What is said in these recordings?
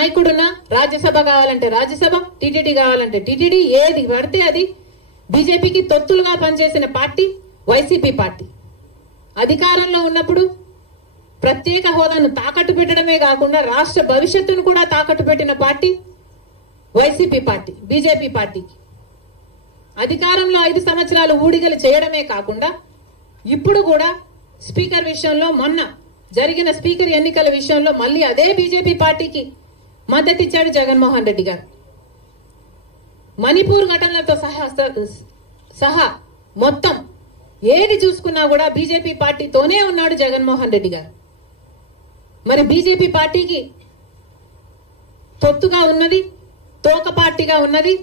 నాయకుడున్నా రాజ్యసభ కావాలంటే రాజ్యసభ, టీటీడీ కావాలంటే టీటీడీ, ఏది పడితే అది. బీజేపీకి తొత్తులుగా పనిచేసిన పార్టీ వైసీపీ పార్టీ. అధికారంలో ఉన్నప్పుడు ప్రత్యేక హోదాను తాకట్టు పెట్టడమే కాకుండా రాష్ట్ర భవిష్యత్తును కూడా తాకట్టు పెట్టిన పార్టీ వైసీపీ పార్టీ. బీజేపీ పార్టీకి అధికారంలో 5 సంవత్సరాలు ఊడిగలు చేయడమే కాకుండా ఇప్పుడు కూడా స్పీకర్ విషయంలో, మొన్న జరిగిన స్పీకర్ ఎన్నికల విషయంలో మళ్ళీ అదే బీజేపీ పార్టీకి మద్దతిచ్చాడు జగన్మోహన్ రెడ్డి గారు. మణిపూర్ ఘటనలతో సహా మొత్తం ఏది చూసుకున్నా కూడా బీజేపీ పార్టీతోనే ఉన్నాడు జగన్మోహన్ రెడ్డి గారు. మరి బీజేపీ పార్టీకి తొత్తుగా ఉన్నది, తోక పార్టీగా ఉన్నది,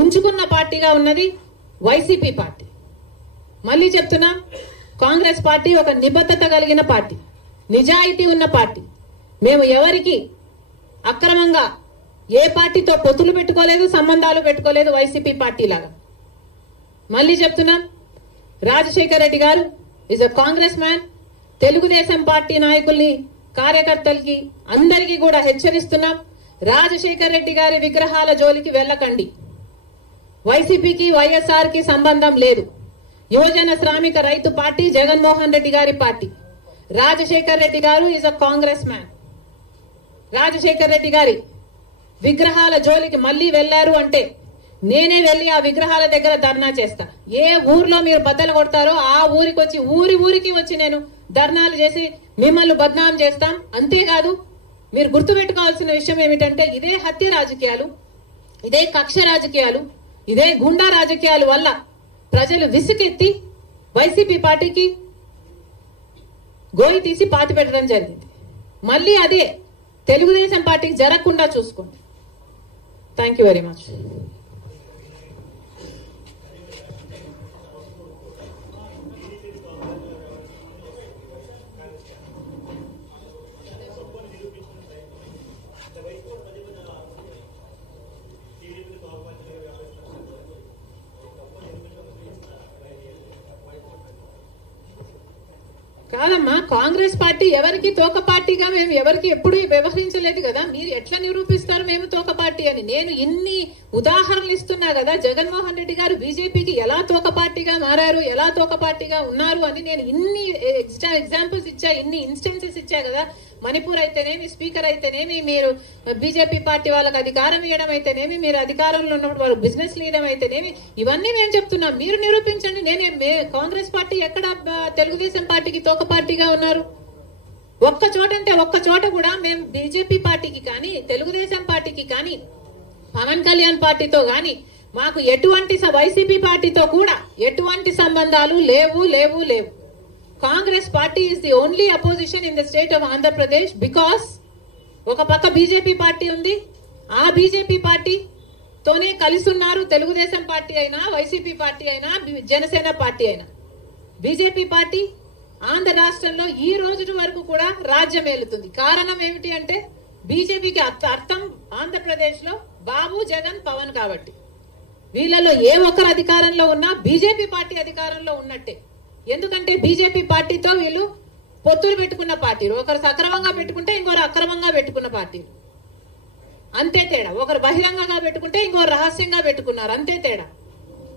ఉంచుకున్న పార్టీగా ఉన్నది వైసీపీ పార్టీ. మళ్ళీ చెప్తున్నా, కాంగ్రెస్ పార్టీ ఒక నిబద్ధత కలిగిన పార్టీ, నిజాయితీ ఉన్న పార్టీ. మేము ఎవరికి అక్రమంగా ఏ పార్టీతో పొత్తులు పెట్టుకోలేదు, సంబంధాలు పెట్టుకోలేదు వైసీపీ పార్టీ లాగా. మళ్ళీ చెప్తున్నాం, రాజశేఖర్ రెడ్డి గారు is a Congress man. Telugu Desam party నాయకుల్ని, కార్యకర్తలకి, అందరికీ కూడా హెచ్చరిస్తున్నాం, రాజశేఖర్ రెడ్డి గారి విగ్రహాల జోలికి వెళ్ళకండి. వైసీపీకి వైఎస్ఆర్ కి సంబంధం లేదు. యువజన శ్రామిక రైతు పార్టీ జగన్మోహన్ రెడ్డి గారి పార్టీ. రాజశేఖర్ రెడ్డి గారు is a Congress man. Rajasekhar Reddy గారి విగ్రహాల జోలికి మళ్లీ వెళ్లారు అంటే నేనే వెళ్లి ఆ విగ్రహాల దగ్గర ధర్నా చేస్తా. ఏ ఊర్లో మీరు బద్దలు కొడతారో ఆ ఊరికి వచ్చి, ఊరికి వచ్చి నేను ధర్నాలు చేసి మిమ్మల్ని బద్నాం చేస్తాం. అంతేకాదు, మీరు గుర్తుపెట్టుకోవాల్సిన విషయం ఏమిటంటే, ఇదే హత్య రాజకీయాలు, ఇదే కక్ష రాజకీయాలు, ఇదే గుండా రాజకీయాల వల్ల ప్రజలు విసుకెత్తి వైసీపీ పార్టీకి గోయి తీసి పాతి పెట్టడం జరిగింది. మళ్ళీ అదే తెలుగుదేశం పార్టీకి జరగకుండా చూసుకోండి. Thank you very much. కాదమ్మా, కాంగ్రెస్ పార్టీ ఎవరికి తోక పార్టీగా మేము ఎవరికి ఎప్పుడు వ్యవహరించలేదు కదా. మీరు ఎట్లా నిరూపిస్తారు మేము తోక పార్టీ అని? నేను ఇన్ని ఉదాహరణలు ఇస్తున్నా కదా, జగన్మోహన్ రెడ్డి గారు బీజేపీకి ఎలా తోక పార్టీగా మారారు, ఎలా తోక పార్టీగా ఉన్నారు అని నేను ఇన్ని ఎగ్జాంపుల్స్ ఇచ్చా, ఇన్ని ఇన్స్టెన్సెస్ ఇచ్చా కదా. మణిపూర్ అయితేనేమి, స్పీకర్ అయితేనేమి, మీరు బీజేపీ పార్టీ వాళ్ళకి అధికారం ఇవ్వడం అయితేనేమి, మీరు అధికారంలో ఉన్నప్పుడు వాళ్ళు బిజినెస్ లీడర్ అయితేనేమి, ఇవన్నీ మేము చెప్తున్నాం. మీరు నిరూపించండి. కాంగ్రెస్ పార్టీ ఎక్కడ తెలుగుదేశం పార్టీకి తోక పార్టీగా ఉన్నారు? ఒక్క చోట అంటే ఒక్క చోట కూడా మేము బీజేపీ పార్టీకి కానీ, తెలుగుదేశం పార్టీకి కానీ, పవన్ కళ్యాణ్ పార్టీతో గాని మాకు ఎటువంటి, వైసీపీ పార్టీతో కూడా ఎటువంటి సంబంధాలు లేవు. Congress party is the only opposition in the state of Andhra Pradesh. Because ఒక పక్క బీజేపీ పార్టీ ఉంది, ఆ బీజేపీ పార్టీతోనే కలిసి ఉన్నారు తెలుగుదేశం పార్టీ అయినా, వైసీపీ పార్టీ అయినా, జనసేన పార్టీ అయినా. బీజేపీ పార్టీ ఆంధ్ర రాష్ట్రంలో ఈ రోజు వరకు కూడా రాజ్యం ఏలుతుంది. కారణం ఏమిటి అంటే, బీజేపీకి అర్థం ఆంధ్రప్రదేశ్ లో బాబు, జగన్, పవన్ కాబట్టి. వీళ్ళలో ఏ ఒక్కరు అధికారంలో ఉన్నా బీజేపీ పార్టీ అధికారంలో ఉన్నట్టే. ఎందుకంటే బీజేపీ పార్టీతో వీళ్ళు పొత్తులు పెట్టుకున్న పార్టీలు. ఒకరు సక్రమంగా పెట్టుకుంటే ఇంకొకరు అక్రమంగా పెట్టుకున్న పార్టీలు. అంతే తేడా. ఒకరు బహిరంగంగా పెట్టుకుంటే ఇంకొకరు రహస్యంగా పెట్టుకున్నారు. అంతే తేడా.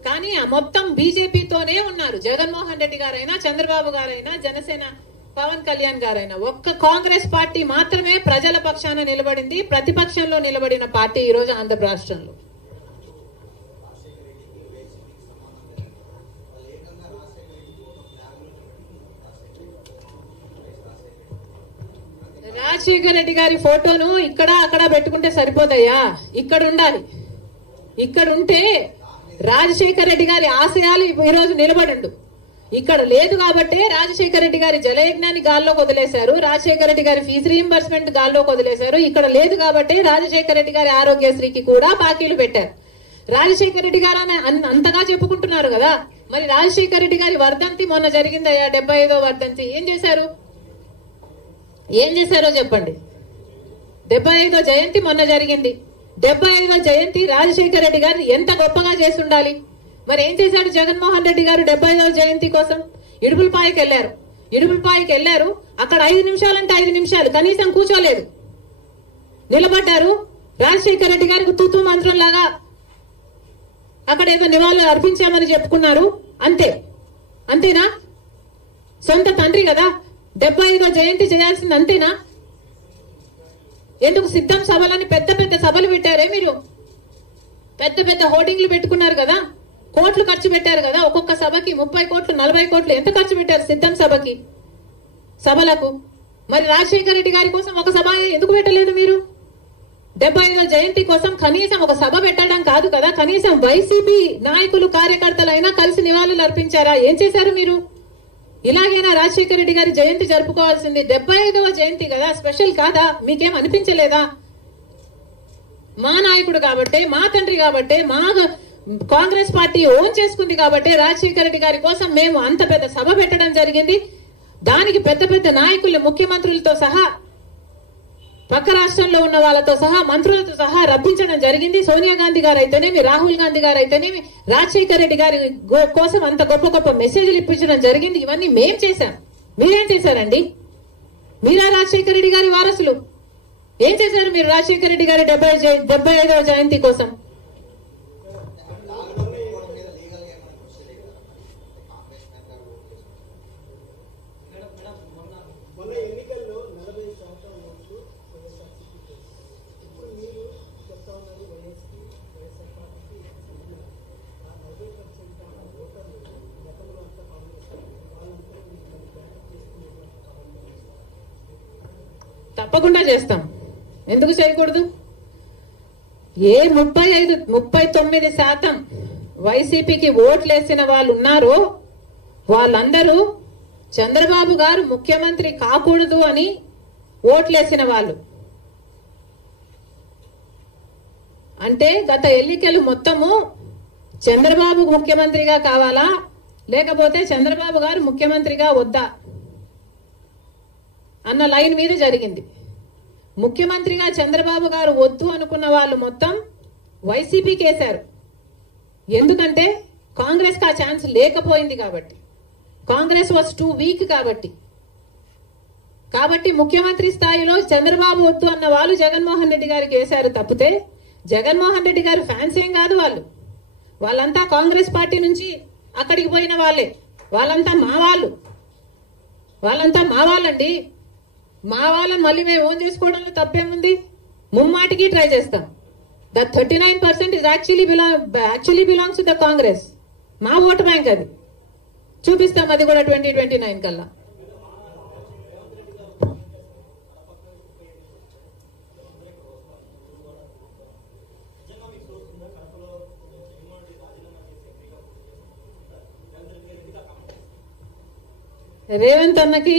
కానీ ఆ మొత్తం బీజేపీతోనే ఉన్నారు. జగన్మోహన్ రెడ్డి గారైనా, చంద్రబాబు గారైనా, జనసేన పవన్ కళ్యాణ్ గారైనా. ఒక్క కాంగ్రెస్ పార్టీ మాత్రమే ప్రజల పక్షాన నిలబడింది, ప్రతిపక్షంలో నిలబడిన పార్టీ ఈ రోజు ఆంధ్ర రాష్ట్రంలో. రాజశేఖర్ రెడ్డి గారి ఫోటోను ఇక్కడ అక్కడ పెట్టుకుంటే సరిపోదయ్యా. ఇక్కడ ఉండాలి. ఇక్కడ ఉంటే రాజశేఖర్ రెడ్డి గారి ఆశయాలు ఈ రోజు నిలబడండు. ఇక్కడ లేదు కాబట్టే రాజశేఖర్ రెడ్డి గారి జలయజ్ఞాన్ని గాల్లోకి వదిలేశారు, రాజశేఖర్ రెడ్డి గారి ఫీజు రీయింబర్స్మెంట్ గాల్లోకి వదిలేశారు. ఇక్కడ లేదు కాబట్టే రాజశేఖర్ రెడ్డి గారి ఆరోగ్యశ్రీకి కూడా బాకీలు పెట్టారు. రాజశేఖర్ రెడ్డి గారు అంతగా చెప్పుకుంటున్నారు కదా. మరి రాజశేఖర్ రెడ్డి గారి వర్ధంతి మొన్న జరిగిందయ్యా, 75వ వర్ధంతి. ఏం చేశారో చెప్పండి. 75వ జయంతి మొన్న జరిగింది. 75వ జయంతి రాజశేఖర్ రెడ్డి గారు ఎంత గొప్పగా చేసి ఉండాలి. మరి ఏం చేశాడు జగన్మోహన్ రెడ్డి గారు 75వ జయంతి కోసం? ఇడుపులపాయకి వెళ్లారు. అక్కడ 5 నిమిషాలంటే 5 నిమిషాలు కనీసం కూర్చోలేదు. నిలబడ్డారు. రాజశేఖర రెడ్డి గారికి తూతూ మంత్రం లాగా అక్కడ ఏదో నివాళులు అర్పించామని చెప్పుకున్నారు. అంతేనా? సొంత తండ్రి కదా, 75వ జయంతి చేయాల్సింది అంతేనా? ఎందుకు సిద్ధం సభలని పెద్ద పెద్ద సభలు పెట్టారే మీరు? పెద్ద పెద్ద హోర్డింగ్లు పెట్టుకున్నారు కదా, కోట్లు ఖర్చు పెట్టారు కదా, ఒక్కొక్క సభకి 30 కోట్లు 40 కోట్లు ఎంత ఖర్చు పెట్టారు సిద్ధం సభలకు? మరి రాజశేఖర రెడ్డి గారి కోసం ఒక సభ ఎందుకు పెట్టలేదు మీరు? 75వ జయంతి కోసం కనీసం ఒక సభ పెట్టడం కాదు కదా, కనీసం వైసీపీ నాయకులు కార్యకర్తలైనా కలిసి నివాళులు అర్పించారా? ఏం చేశారు మీరు? ఇలాగైనా రాజశేఖర రెడ్డి గారి జయంతి జరుపుకోవాల్సింది. 75వ జయంతి కదా, స్పెషల్ కాదా? మీకేం అనిపించలేదా? మా నాయకుడు కాబట్టే, మా తండ్రి కాబట్టే, మా కాంగ్రెస్ పార్టీ ఓన్ చేసుకుంది కాబట్టి రాజశేఖర రెడ్డి గారి కోసం మేము అంత పెద్ద సభ పెట్టడం జరిగింది. దానికి పెద్ద పెద్ద నాయకులు, ముఖ్యమంత్రులతో సహా, పక్క రాష్ట్రంలో ఉన్న వాళ్ళతో సహా, మంత్రులతో సహా రప్పించడం జరిగింది. సోనియా గాంధీ గారు అయితేనేమి, రాహుల్ గాంధీ గారు అయితేనేమి, రాజశేఖర రెడ్డి గారి కోసం అంత గొప్ప గొప్ప మెసేజ్లు ఇప్పించడం జరిగింది. ఇవన్నీ మేం చేశాం. మీరేం చేశారండి? మీరా రాజశేఖర రెడ్డి గారి వారసులు? ఏం చేశారు మీరు రాజశేఖర రెడ్డి గారి 75వ జయంతి కోసం? తప్పకుండా చేస్తాం. ఎందుకు చేయకూడదు? ఏ 39% వైసీపీకి ఓట్లేసిన వాళ్ళు ఉన్నారో వాళ్ళందరూ చంద్రబాబు గారు ముఖ్యమంత్రి కాకూడదు అని ఓట్లేసిన వాళ్ళు. అంటే గత ఎన్నికలు మొత్తము చంద్రబాబు ముఖ్యమంత్రిగా కావాలా, లేకపోతే చంద్రబాబు గారు ముఖ్యమంత్రిగా వద్దా అన్న లైన్ మీద జరిగింది. ముఖ్యమంత్రిగా చంద్రబాబు గారు వద్దు అనుకున్న వాళ్ళు మొత్తం వైసీపీకి వేశారు. ఎందుకంటే కాంగ్రెస్ కి ఆ ఛాన్స్ లేకపోయింది కాబట్టి, కాంగ్రెస్ వాజ్ టూ వీక్ కాబట్టి ముఖ్యమంత్రి స్థాయిలో చంద్రబాబు వద్దు అన్న వాళ్ళు జగన్మోహన్ రెడ్డి గారికి వేశారు. తప్పితే జగన్మోహన్ రెడ్డి గారు ఫ్యాన్స్ ఏం కాదు. వాళ్ళంతా కాంగ్రెస్ పార్టీ నుంచి అక్కడికి పోయిన వాళ్ళే. వాళ్ళంతా మా వాళ్ళండి. మా వాళ్ళని మళ్ళీ మేము ఓన్ చేసుకోవడంలో తప్పేముంది? ముమ్మాటికి ట్రై చేస్తాం. The 39% is actually belongs to the Congress. మా ఓటు బ్యాంక్ అది. చూపిస్తాం అది కూడా 2029 కల్లా. రేవంత్ అన్నకి